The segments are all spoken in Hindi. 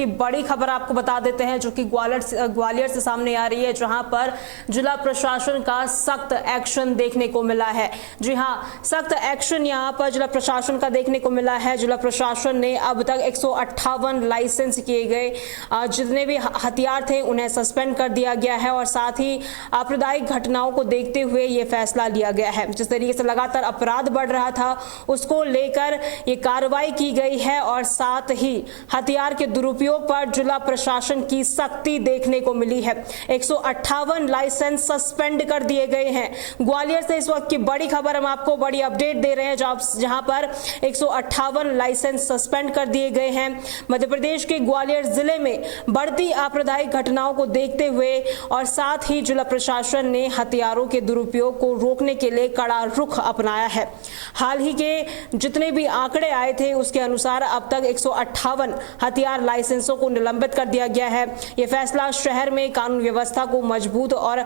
की बड़ी खबर आपको बता देते हैं जो कि ग्वालियर से सामने आ रही है, जहां पर जिला प्रशासन का सख्त एक्शन देखने को मिला है। जी हां, सख्त एक्शन यहां पर जिला प्रशासन का देखने को मिला है। जिला प्रशासन ने अब तक 158 लाइसेंस किए गए जितने भी हथियार थे उन्हें सस्पेंड कर दिया गया है और साथ ही आपराधिक घटनाओं को देखते हुए ये फैसला लिया गया है। जिस तरीके से लगातार अपराध बढ़ रहा था उसको लेकर ये कार्रवाई की गई है और साथ ही हथियार के दुरुपयोग पर जिला प्रशासन की सख्ती देखने को मिली है। 158 लाइसेंस सस्पेंड कर दिए गए हैं। ग्वालियर से इस वक्त की बड़ी खबर हम आपको बड़ी अपडेट दे रहे हैं, जहां पर 158 लाइसेंस सस्पेंड कर दिए गए हैं। मध्य प्रदेश के ग्वालियर जिले में बढ़ती आपराधिक घटनाओं को देखते हुए और साथ ही जिला प्रशासन ने हथियारों के दुरुपयोग को रोकने के लिए कड़ा रुख अपनाया है। हाल ही के जितने भी आंकड़े आए थे उसके अनुसार अब तक 158 हथियार लाइसेंसों को निलंबित कर दिया गया है। यह फैसला शहर में कानून व्यवस्था को मजबूत और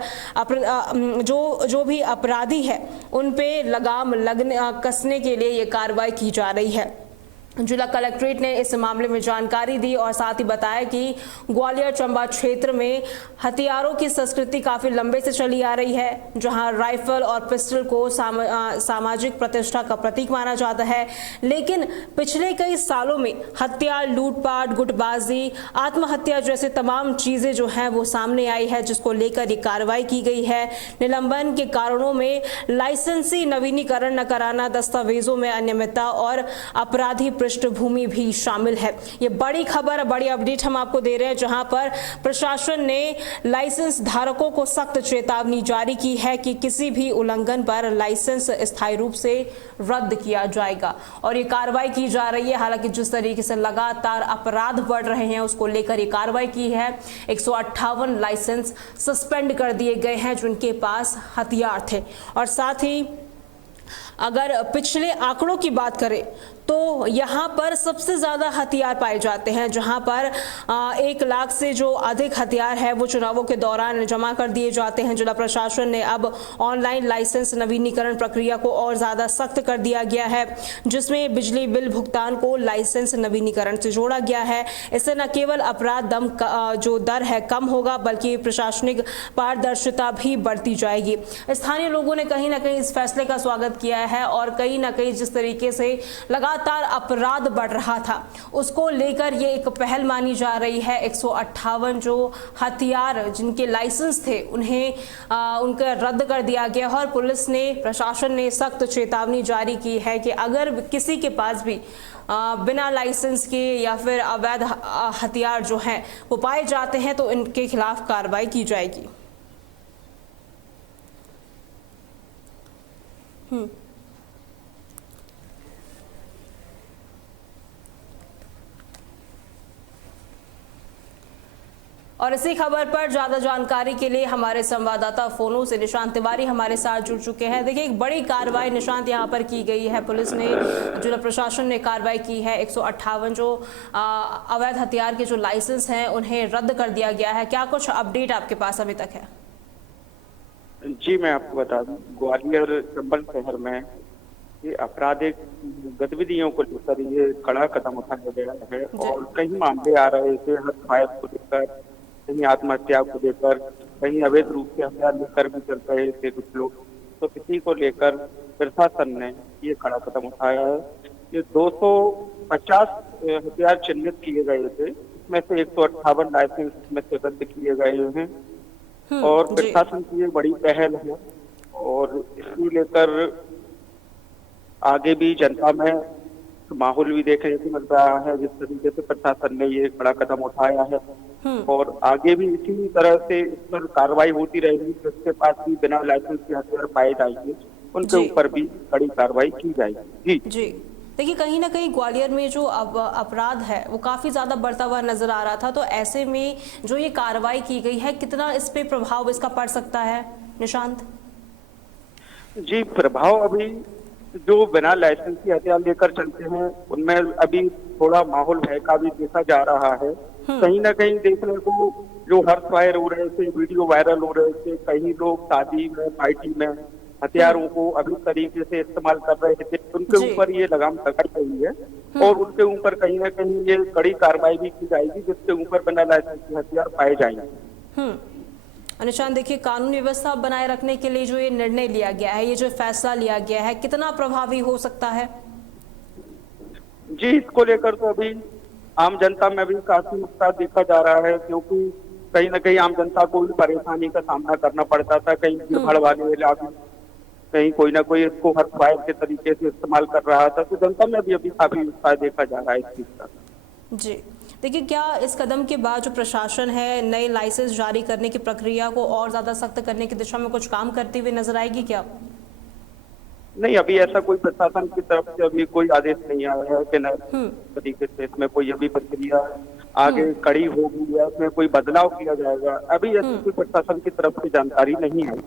जो भी अपराधी है उन पे लगाम कसने के लिए ये कार्रवाई की जा रही है। जिला कलेक्ट्रेट ने इस मामले में जानकारी दी और साथ ही बताया कि ग्वालियर चंबा क्षेत्र में हथियारों की संस्कृति काफी लंबे से चली आ रही है, जहां राइफल और पिस्टल को सामाजिक प्रतिष्ठा का प्रतीक माना जाता है। लेकिन पिछले कई सालों में हत्या, लूटपाट, गुटबाजी, आत्महत्या जैसे तमाम चीजें जो हैं वो सामने आई है, जिसको लेकर ये कार्रवाई की गई है। निलंबन के कारणों में लाइसेंसी नवीनीकरण न कराना, दस्तावेजों में अनियमितता और अपराधी पृष्ठभूमि भी शामिल है। ये बड़ी खबर, बड़ी अपडेट हम आपको दे रहे हैं, जहां पर प्रशासन ने लाइसेंस धारकों को सख्त चेतावनी जारी की है कि किसी भी उल्लंघन पर लाइसेंस स्थायी रूप से रद्द किया जाएगा और ये कार्रवाई की जा रही है। हालांकि जिस तरीके से लगातार अपराध बढ़ रहे हैं उसको लेकर ये कार्रवाई की है। 158 लाइसेंस सस्पेंड कर दिए गए हैं जिनके पास हथियार थे और साथ ही अगर पिछले आंकड़ों की बात करें तो यहाँ पर सबसे ज़्यादा हथियार पाए जाते हैं, जहाँ पर 1 लाख से जो अधिक हथियार है वो चुनावों के दौरान जमा कर दिए जाते हैं। जिला प्रशासन ने अब ऑनलाइन लाइसेंस नवीनीकरण प्रक्रिया को और ज़्यादा सख्त कर दिया गया है, जिसमें बिजली बिल भुगतान को लाइसेंस नवीनीकरण से जोड़ा गया है। इससे न केवल अपराध जो दर है कम होगा बल्कि प्रशासनिक पारदर्शिता भी बढ़ती जाएगी। स्थानीय लोगों ने कहीं ना कहीं इस फैसले का स्वागत किया है और कहीं ना कहीं जिस तरीके से लगातार अपराध बढ़ रहा था उसको लेकर ये एक पहल मानी जा रही है। 158 जो हथियार जिनके लाइसेंस थे उनका रद्द कर दिया गया और पुलिस ने, प्रशासन ने सख्त चेतावनी जारी की है कि अगर किसी के पास भी बिना लाइसेंस के या फिर अवैध हथियार जो हैं वो पाए जाते हैं तो इनके खिलाफ कार्रवाई की जाएगी। और इसी खबर पर ज्यादा जानकारी के लिए हमारे संवाददाता फोनों से निशांत तिवारी हमारे साथ जुड़ चुके हैं। देखिए, एक बड़ी कार्रवाई निशांत यहाँ पर की गई है। पुलिस ने, जिला प्रशासन ने कार्रवाई की है। 158 जो अवैध हथियार के जो लाइसेंस हैं उन्हें रद्द कर दिया गया है। क्या कुछ अपडेट आपके पास अभी तक है? जी, मैं आपको बता दूं, ग्वालियर चंबल शहर में ये आपराधिक गतिविधियों को लेकर ये कड़ा कदम उठाया गया है और कई मामले आ रहे थे हत्या फायर को लेकर, कहीं आत्महत्या को लेकर, कहीं अवैध रूप से हथियार लेकर भी चल रहे थे कुछ लोग। तो इसी को लेकर प्रशासन ने ये कड़ा कदम उठाया है। ये 250 हथियार चिन्हित किए गए थे, इसमें से 158 लाइसेंस में से रद्द किए गए हैं और प्रशासन की ये बड़ी पहल है और इसको लेकर आगे भी जनता में माहौल भी देखने को मिल रहा है जिस तरीके से प्रशासन ने ये बड़ा कदम उठाया है और आगे भी इसी तरह से इस पर कार्रवाई होती रहेगी। जिसके पास भी बिना लाइसेंस के हथियार पाए जाएंगे उनके ऊपर भी कड़ी कार्रवाई की जाएगी। जी, देखिए, कहीं ना कहीं ग्वालियर में जो अपराध है वो काफी ज्यादा बढ़ता हुआ नजर आ रहा था, तो ऐसे में जो ये कार्रवाई की गई है कितना इस पे प्रभाव इसका पड़ सकता है निशांत? जी, प्रभाव अभी जो बिना लाइसेंस के हथियार लेकर चलते हैं उनमें अभी थोड़ा माहौल भय का भी देखा जा रहा है। कहीं ना कहीं देखने को जो हर्ष फायर हो रहे थे, वीडियो वायरल हो रहे थे, कहीं लोग शादी में, पार्टी में हथियारों को अभी तरीके से इस्तेमाल कर रहे थे, उनके जी। ऊपर ये लगाम लगाई गई है और उनके ऊपर कहीं ना कहीं ये कड़ी कार्रवाई भी की जाएगी, जिसके ऊपर बिना लाइसेंस के हथियार पाए जाएंगे। निशान, देखिए कानून व्यवस्था बनाए रखने के लिए जो ये निर्णय लिया गया है, ये जो फैसला लिया गया है, कितना प्रभावी हो सकता है? जी, इसको लेकर तो अभी आम जनता में भी काफी उत्साह देखा जा रहा है, क्योंकि कहीं ना कहीं आम जनता को भी परेशानी का सामना करना पड़ता था। कहीं भीड़ वाले इलाके, कहीं कोई ना कोई इसको हर फायर के तरीके से इस्तेमाल कर रहा था, तो जनता में भी अभी काफी उत्साह देखा जा रहा है इस चीज का। जी, देखिए क्या इस कदम के बाद जो प्रशासन है नए लाइसेंस जारी करने की प्रक्रिया को और ज्यादा सख्त करने की दिशा में कुछ काम करती हुई नजर आएगी क्या? नहीं, अभी ऐसा कोई प्रशासन की तरफ से अभी कोई आदेश नहीं आया है कि नए तरीके से इसमें कोई अभी प्रक्रिया आगे कड़ी होगी या इसमें कोई बदलाव किया जाएगा, अभी ऐसी कोई प्रशासन की तरफ से जानकारी नहीं है।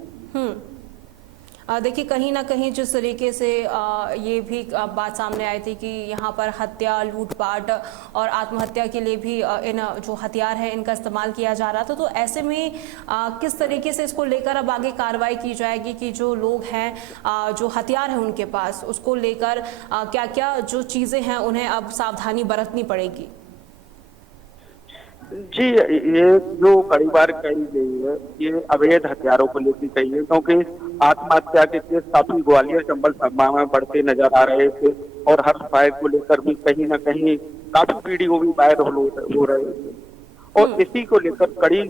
देखिए कहीं ना कहीं जिस तरीके से ये भी बात सामने आई थी कि यहाँ पर हत्या, लूटपाट और आत्महत्या के लिए भी इन जो हथियार है इनका इस्तेमाल किया जा रहा था, तो ऐसे में किस तरीके से इसको लेकर अब आगे कार्रवाई की जाएगी कि जो लोग हैं जो हथियार है उनके पास, उसको लेकर क्या क्या जो चीज़ें हैं उन्हें अब सावधानी बरतनी पड़ेगी? जी, ये जो कई बार कही गई है, ये अवैध हथियारों को लेकर कही है, क्योंकि आत्महत्या के केस काफी ग्वालियर चंबल संभाग में बढ़ते नजर आ रहे थे और हर फायर को लेकर भी कहीं ना कहीं काफी वीडियो भी वायरल हो रहे थे और इसी को लेकर कड़ी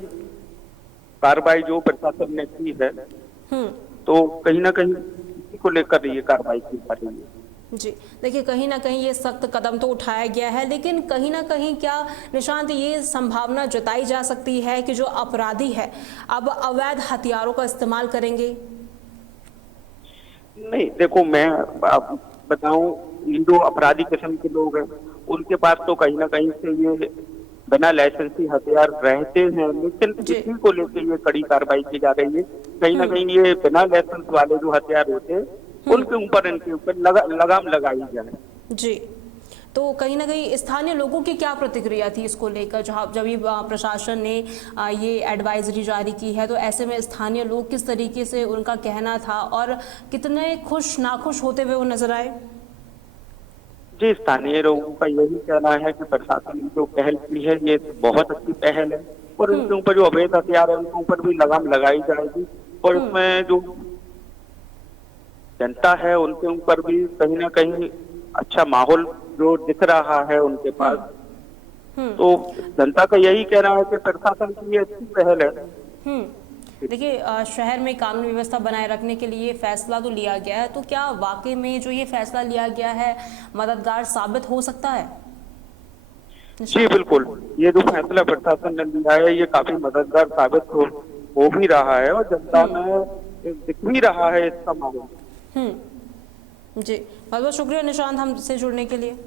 कार्रवाई जो प्रशासन ने की है, तो कहीं ना कहीं इसी को लेकर ये कार्रवाई की जा रही है। जी, देखिए कहीं ना कहीं ये सख्त कदम तो उठाया गया है, लेकिन कहीं ना कहीं क्या निशांत ये संभावना जताई जा सकती है कि जो अपराधी है अब अवैध हथियारों का इस्तेमाल करेंगे? नहीं, देखो मैं बताऊं, ये जो अपराधी किस्म के लोग हैं उनके पास तो कहीं ना कहीं से ये बिना लाइसेंसी हथियार रहते हैं, लेकिन इसी को लेकर ये कड़ी कार्रवाई की जा रही है। कहीं ना कहीं ये बिना लाइसेंस वाले जो हथियार होते हैं उनके ऊपर इनके ऊपर लगाम लगाई जाए। जी, तो कहीं ना कहीं स्थानीय लोगों की क्या प्रतिक्रिया थी इसको लेकर, जब ये प्रशासन ने ये एडवाइजरी जारी की है, तो ऐसे में स्थानीय लोग किस तरीके से उनका कहना था और कितने खुश नाखुश होते हुए वो नजर आए? जी, स्थानीय लोगों का यही कहना है कि प्रशासन ने जो पहल की है ये बहुत अच्छी पहल है और इनके ऊपर जो अवैध हथियार है उनके ऊपर भी लगाम लगाई जाएगी और इसमें जो जनता है उनके ऊपर भी कहीं ना कहीं अच्छा माहौल जो दिख रहा है उनके पास, तो जनता का यही कहना है कि प्रशासन की ये अच्छी पहल है। देखिए शहर में कानून व्यवस्था बनाए रखने के लिए फैसला तो लिया गया है, तो क्या वाकई में जो ये फैसला लिया गया है मददगार साबित हो सकता है? जी बिल्कुल, ये जो फैसला प्रशासन ने लिया है ये काफी मददगार साबित हो भी रहा है और जनता में दिख भी रहा है इसका माहौल। जी, बहुत बहुत शुक्रिया निशांत हमसे जुड़ने के लिए।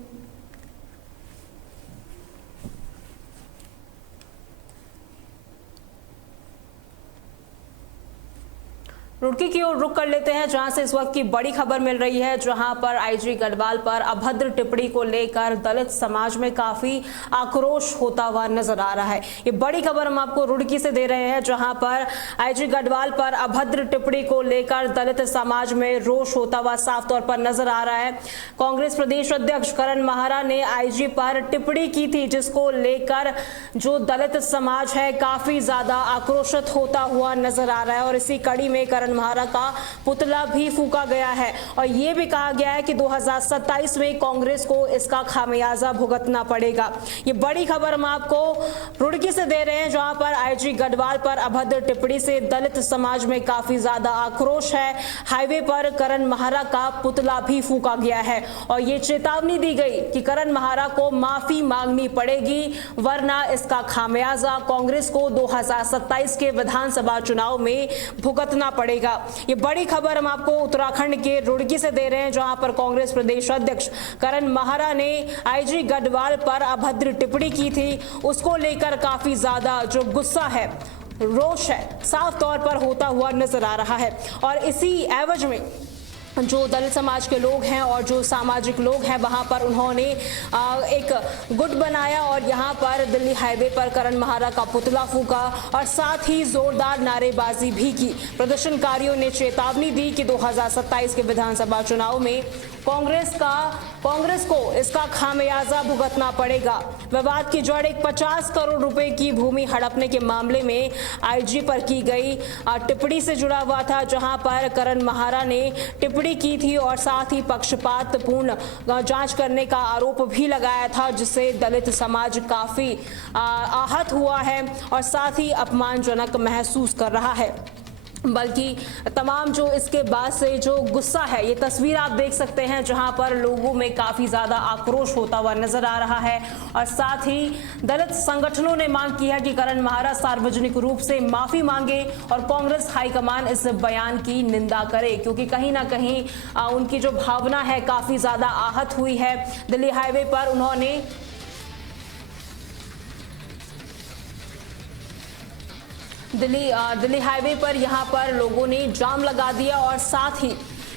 रुड़की की ओर रुक कर लेते हैं, जहां से इस वक्त की बड़ी खबर मिल रही है, जहां पर आईजी गढ़वाल पर अभद्र टिप्पणी को लेकर दलित समाज में काफी आक्रोश होता हुआ नजर आ रहा है। ये बड़ी खबर हम आपको रुड़की से दे रहे हैं, जहां पर आईजी गढ़वाल पर अभद्र टिप्पणी को लेकर दलित समाज में रोष होता हुआ साफ तौर पर नजर आ रहा है। कांग्रेस प्रदेश अध्यक्ष करण महारा ने आईजी पर टिप्पणी की थी, जिसको लेकर जो दलित समाज है काफी ज्यादा आक्रोशित होता हुआ नजर आ रहा है और इसी कड़ी में करण महारा का पुतला भी फूका गया है और यह भी कहा गया है कि 2027 में कांग्रेस को इसका खामियाजा भुगतना पड़ेगा। ये बड़ी खबर हम आपको रुड़की से दे रहे हैं, जहां पर आईजी गढ़वाल पर अभद्र टिप्पणी से दलित समाज में काफी ज्यादा आक्रोश है। हाईवे पर करण महारा का पुतला भी फूका गया है और ये चेतावनी दी गई कि करण महारा को माफी मांगनी पड़ेगी, वरना इसका खामियाजा कांग्रेस को 2027 के विधानसभा चुनाव में भुगतना पड़ेगा। ये बड़ी खबर हम आपको उत्तराखंड के रुड़की से दे रहे हैं, जहां पर कांग्रेस प्रदेश अध्यक्ष करण महारा ने आईजी गढ़वाल पर अभद्र टिप्पणी की थी। उसको लेकर काफी ज्यादा जो गुस्सा है, रोष है, साफ तौर पर होता हुआ नजर आ रहा है और इसी एवज में जो दलित समाज के लोग हैं और जो सामाजिक लोग हैं वहां पर उन्होंने एक गुट बनाया और यहां पर दिल्ली हाईवे पर करण महारा का पुतला फूका और साथ ही जोरदार नारेबाजी भी की। प्रदर्शनकारियों ने चेतावनी दी कि 2027 के विधानसभा चुनाव में कांग्रेस को इसका खामियाजा भुगतना पड़ेगा। विवाद की जड़ एक 50 करोड़ रुपए की भूमि हड़पने के मामले में आईजी पर की गई टिप्पणी से जुड़ा हुआ था, जहां पर करण महारा ने टिप्पणी की थी और साथ ही पक्षपातपूर्ण जांच करने का आरोप भी लगाया था, जिससे दलित समाज काफी आहत हुआ है और साथ ही अपमानजनक महसूस कर रहा है। बल्कि तमाम जो इसके बाद से जो गुस्सा है, ये तस्वीर आप देख सकते हैं जहां पर लोगों में काफी ज्यादा आक्रोश होता हुआ नजर आ रहा है और साथ ही दलित संगठनों ने मांग की है कि करण महारा सार्वजनिक रूप से माफी मांगे और कांग्रेस हाईकमान इस बयान की निंदा करे, क्योंकि कहीं ना कहीं उनकी जो भावना है काफी ज्यादा आहत हुई है। दिल्ली हाईवे पर उन्होंने दिल्ली हाईवे पर यहां पर लोगों ने जाम लगा दिया और साथ ही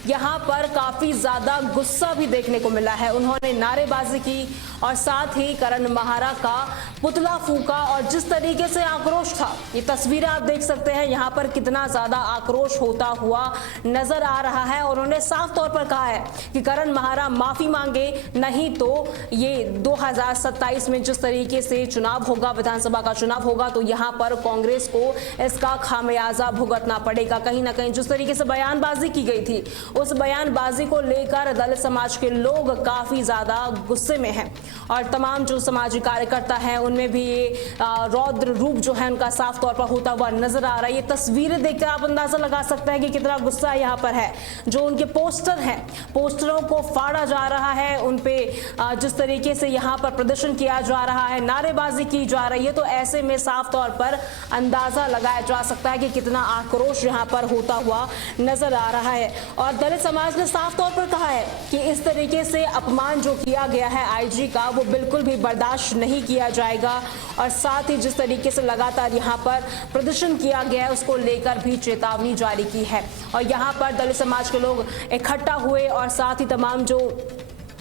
यहां पर काफी ज्यादा गुस्सा भी देखने को मिला है। उन्होंने नारेबाजी की और साथ ही करण महारा का पुतला फूका और जिस तरीके से आक्रोश था, ये तस्वीरें आप देख सकते हैं यहां पर कितना ज्यादा आक्रोश होता हुआ नजर आ रहा है। और उन्होंने साफ तौर पर कहा है कि करण महारा माफी मांगे, नहीं तो ये 2027 में जिस तरीके से चुनाव होगा, विधानसभा का चुनाव होगा, तो यहाँ पर कांग्रेस को इसका खामियाजा भुगतना पड़ेगा। कहीं ना कहीं जिस तरीके से बयानबाजी की गई थी, उस बयानबाजी को लेकर दलित समाज के लोग काफी ज्यादा गुस्से में हैं और तमाम जो सामाजिक कार्यकर्ता हैं उनमें भी ये रौद्र रूप जो है उनका साफ तौर पर होता हुआ नजर आ रहा है। ये तस्वीरें देखकर आप अंदाजा लगा सकते हैं कि कितना गुस्सा यहाँ पर है। जो उनके पोस्टर हैं, पोस्टरों को फाड़ा जा रहा है, उन पे जिस तरीके से यहाँ पर प्रदर्शन किया जा रहा है, नारेबाजी की जा रही है, तो ऐसे में साफ तौर पर अंदाजा लगाया जा सकता है कि कितना आक्रोश यहाँ पर होता हुआ नजर आ रहा है। और दलित समाज ने साफ तौर पर कहा है कि इस तरीके से अपमान जो किया गया है आईजी का, वो बिल्कुल भी बर्दाश्त नहीं किया जाएगा और साथ ही जिस तरीके से लगातार यहाँ पर प्रदर्शन किया गया है उसको लेकर भी चेतावनी जारी की है। और यहाँ पर दलित समाज के लोग इकट्ठा हुए और साथ ही तमाम जो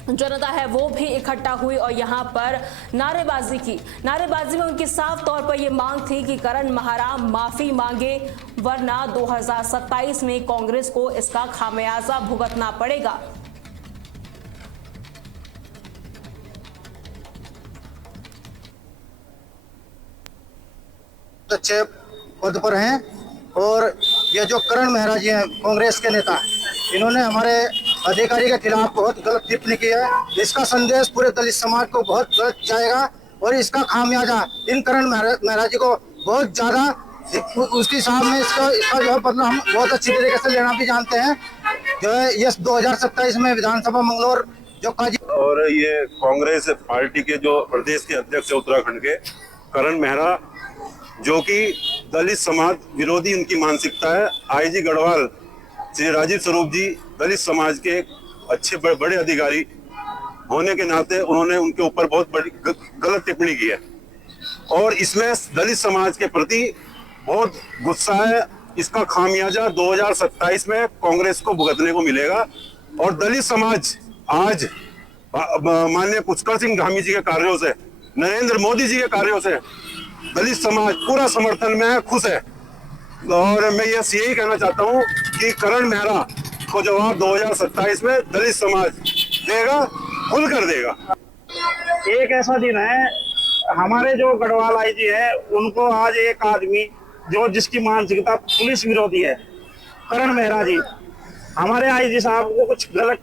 जनता है वो भी इकट्ठा हुई और यहाँ पर नारेबाजी की। नारेबाजी में उनकी साफ तौर पर ये मांग थी कि करण महारा माफी मांगे, वरना 2027 में कांग्रेस को इसका खामियाजा भुगतना पड़ेगा। अच्छे पद पर हैं और ये जो करण महारा जी हैं, कांग्रेस के नेता, इन्होंने हमारे अधिकारी के खिलाफ बहुत गलत टिप्पणी की है। इसका संदेश पूरे दलित समाज को बहुत गलत जाएगा और इसका खामियाजा इन करण महारा जी को बहुत ज्यादा उसके सामने इसका जो है बदला हम बहुत अच्छी तरीके से लेना भी जानते हैं। जो है ये 2027 में विधानसभा मंगलौर जो काजी और ये कांग्रेस पार्टी के जो प्रदेश के अध्यक्ष है उत्तराखंड के करण महारा, जो कि दलित समाज विरोधी उनकी मानसिकता है। आईजी गढ़वाल श्री राजीव स्वरूप जी दलित समाज के अच्छे बड़े अधिकारी होने के नाते उन्होंने उनके ऊपर बहुत बड़ी गलत टिप्पणी की है और इसमें दलित समाज के प्रति बहुत गुस्सा है। इसका खामियाजा 2027 में कांग्रेस को भुगतने को मिलेगा और दलित समाज आज माननीय पुष्कर सिंह धामी जी के कार्यों से, नरेंद्र मोदी जी के कार्यों से दलित समाज पूरा समर्थन में खुश है। और मैं यही कहना चाहता हूं कि करण महारा को जवाब 2027 में दलित समाज देगा, खुल कर देगा। एक ऐसा दिन है, हमारे जो गढ़वाल आईजी है उनको आज एक आदमी जो जिसकी मानसिकता पुलिस विरोधी है, करण महारा जी, हमारे आईजी साहब को कुछ गलत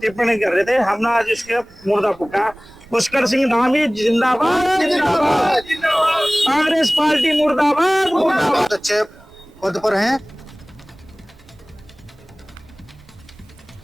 टिप्पणी कर रहे थे, हमने आज इसके मुर्दा फूका। पुष्कर सिंह धामी जिंदाबाद, जिंदाबाद, कांग्रेस पार्टी मुर्दाबाद, मुर्दाबाद। अच्छे पद पर हैं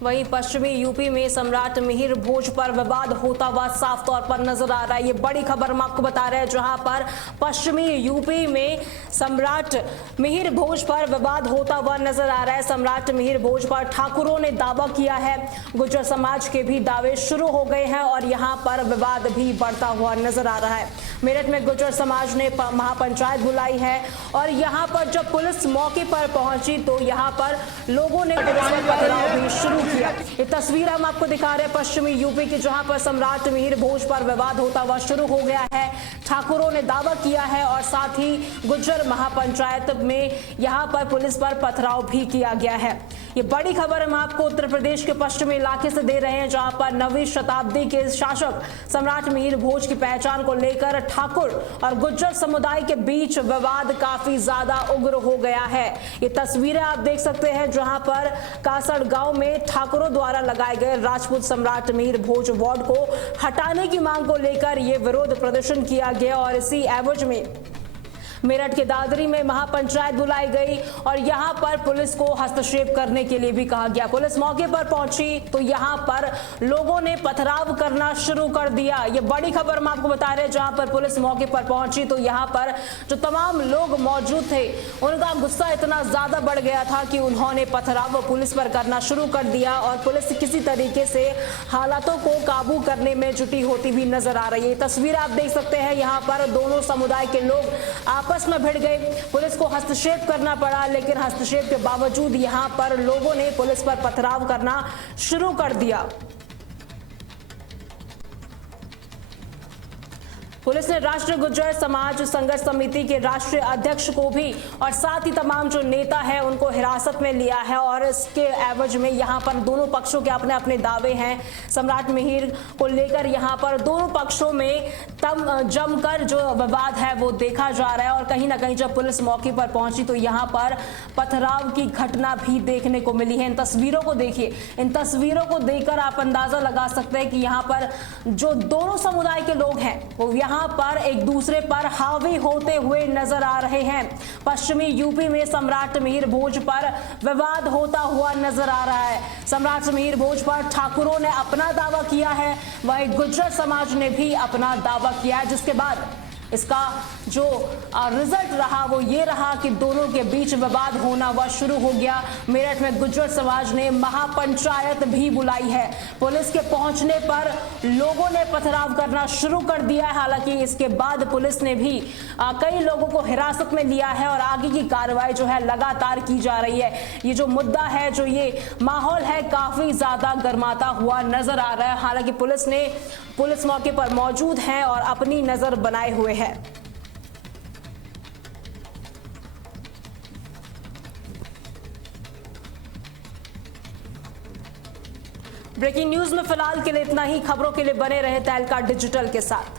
वहीं पश्चिमी यूपी में सम्राट मिहिर भोज पर विवाद होता हुआ साफ तौर पर नजर आ रहा है। ये बड़ी खबर हम आपको बता रहे हैं, जहां पर पश्चिमी यूपी में सम्राट मिहिर भोज पर विवाद होता हुआ नजर आ रहा है। सम्राट मिहिर भोज पर ठाकुरों ने दावा किया है, गुर्जर समाज के भी दावे शुरू हो गए हैं और यहां पर विवाद भी बढ़ता हुआ नजर आ रहा है। मेरठ में गुर्जर समाज ने महापंचायत बुलाई है और यहां पर जब पुलिस मौके पर पहुंची तो यहां पर लोगों ने पुलिस पर पथराव भी शुरू किया। ये तस्वीर हम आपको दिखा रहे हैं पश्चिमी यूपी की, जहां पर सम्राट मिहिर भोज पर विवाद होता हुआ शुरू हो गया है। ठाकुरों ने दावा किया है और साथ ही गुर्जर महापंचायत में यहां पर पुलिस पर पथराव भी किया गया है। ये बड़ी खबर हम आपको उत्तर प्रदेश के पश्चिमी इलाके से दे रहे हैं, जहां पर 9वीं शताब्दी के शासक सम्राट मिहिर भोज की पहचान को लेकर ठाकुर और गुर्जर समुदाय के बीच विवाद काफी ज्यादा उग्र हो गया है। ये तस्वीरें आप देख सकते हैं, जहां पर कासड़ गांव में ठाकुरों द्वारा लगाए गए राजपूत सम्राट मिहिर भोज वार्ड को हटाने की मांग को लेकर यह विरोध प्रदर्शन किया गया और इसी एवज में मेरठ के दादरी में महापंचायत बुलाई गई और यहां पर पुलिस को हस्तक्षेप करने के लिए भी कहा गया। पुलिस मौके पर पहुंची तो यहां पर लोगों ने पथराव करना शुरू कर दिया। ये बड़ी खबर हम आपको बता रहे हैं, जहां पर पुलिस मौके पर पहुंची तो यहां पर जो तमाम लोग मौजूद थे उनका गुस्सा इतना ज्यादा बढ़ गया था कि उन्होंने पथराव पुलिस पर करना शुरू कर दिया और पुलिस किसी तरीके से हालातों को काबू करने में जुटी होती भी नजर आ रही है। तस्वीर आप देख सकते हैं, यहाँ पर दोनों समुदाय के लोग आपस में भिड़ गए। पुलिस को हस्तक्षेप करना पड़ा, लेकिन हस्तक्षेप के बावजूद यहां पर लोगों ने पुलिस पर पथराव करना शुरू कर दिया। पुलिस ने राष्ट्रीय गुर्जर समाज संघर्ष समिति के राष्ट्रीय अध्यक्ष को भी और साथ ही तमाम जो नेता है उनको हिरासत में लिया है और इसके एवज में यहां पर दोनों पक्षों के अपने अपने दावे हैं। सम्राट मिहिर को लेकर यहां पर दोनों पक्षों में जमकर जो विवाद है वो देखा जा रहा है और कहीं ना कहीं जब पुलिस मौके पर पहुंची तो यहां पर पथराव की घटना भी देखने को मिली है। इन तस्वीरों को देखिए, इन तस्वीरों को देखकर आप अंदाजा लगा सकते हैं कि यहां पर जो दोनों समुदाय के लोग हैं वो यहां पर एक दूसरे पर हावी होते हुए नजर आ रहे हैं। पश्चिमी यूपी में सम्राट मिहिर भोज पर विवाद होता हुआ नजर आ रहा है। सम्राट मिहिर भोज पर ठाकुरों ने अपना दावा किया है, वहीं गुर्जर समाज ने भी अपना दावा किया है, जिसके बाद इसका जो रिजल्ट रहा वो ये रहा कि दोनों के बीच विवाद होना हुआ शुरू हो गया। मेरठ में गुर्जर समाज ने महापंचायत भी बुलाई है। पुलिस के पहुंचने पर लोगों ने पथराव करना शुरू कर दिया है। हालांकि इसके बाद पुलिस ने भी कई लोगों को हिरासत में लिया है और आगे की कार्रवाई जो है लगातार की जा रही है। ये जो मुद्दा है, जो ये माहौल है, काफी ज्यादा गर्माता हुआ नजर आ रहा है। हालांकि पुलिस मौके पर मौजूद है और अपनी नजर बनाए हुए है। ब्रेकिंग न्यूज में फिलहाल के लिए इतना ही। खबरों के लिए बने रहे तहलका डिजिटल के साथ।